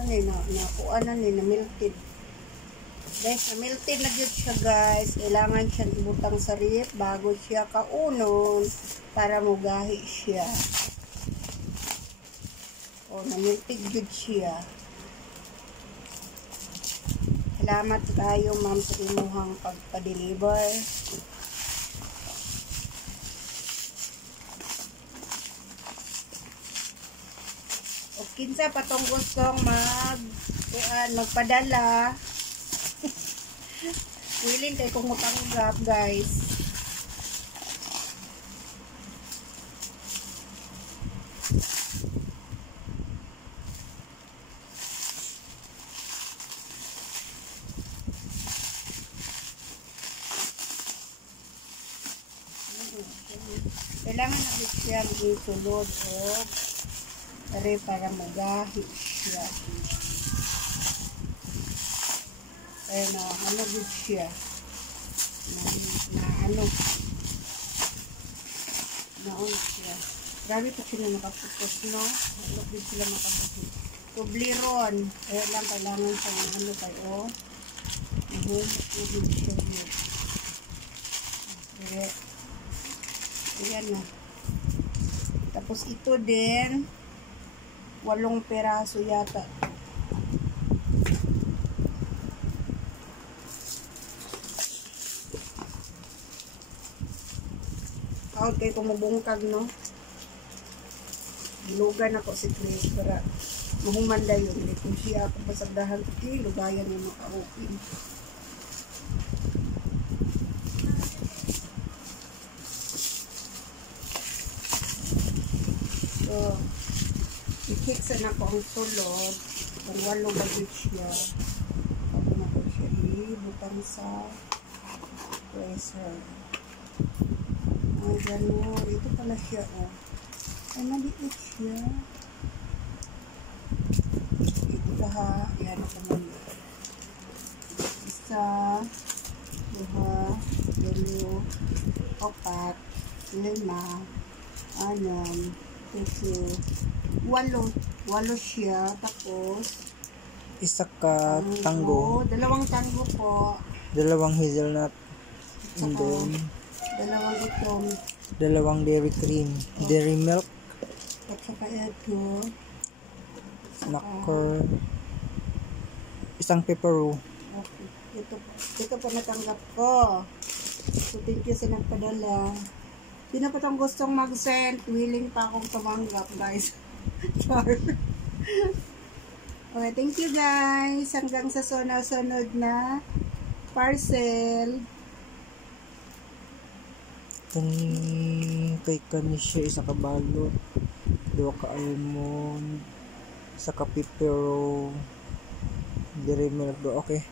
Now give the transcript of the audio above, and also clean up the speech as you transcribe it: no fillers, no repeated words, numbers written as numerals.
ano nakuha na na melted. Guys, na melted na dyan siya guys. Kailangan siyang ibutang sa rip bago siya kaunon para mugahi siya. O, na melted dyan siya. Salamat kayo ma'am sa imuhang pagpa-deliver. O kinsa pa tong gustong magpadala. Willing kayo kung matanggap guys. Kailangan na siya isulod o para magahi siya. Kaya na ano good siya. Naon siya. Grabe pa sila nakapupos, no? Ano din sila makapupos. Tubliron. Kaya lang kailangan sa ano kayo. Good siya. Kaya ayan na. Tapos ito din 8 peraso yata. Out kayo kung mabungkag, no? Gilugan ako si Chris para mahumanda yun. Kung siya ako pasagdahan ko, lugayan yung maka-open. So, i-fixan ako ang sulod. Kung 8 bagit siya. Ako na ko siya ibutang sa presser. Ay, gano'n. Ito pala siya, oh. Ay, maliit siya. Ito ha. Yan ako muna. 1, 2, 3, 4, 5, 6, 8 siya. Tapos, isa ka tango. 2 tango po. 2 hazelnut. And then 2 2 dairy cream. Dairy milk. At saka ito. Snacker. Isang pepero. Okay. Ito pa natanggap ko. So, thank you sa nagpadala. Sino pa itong gustong mag-send? Willing pa akong tumanggap, guys. Char. Okay, thank you, guys. Hanggang sa sunod na parcel. Kay kani siya isa ka balot. 2 ka almond. Isa ka pepero. Dairy milk do. Okay.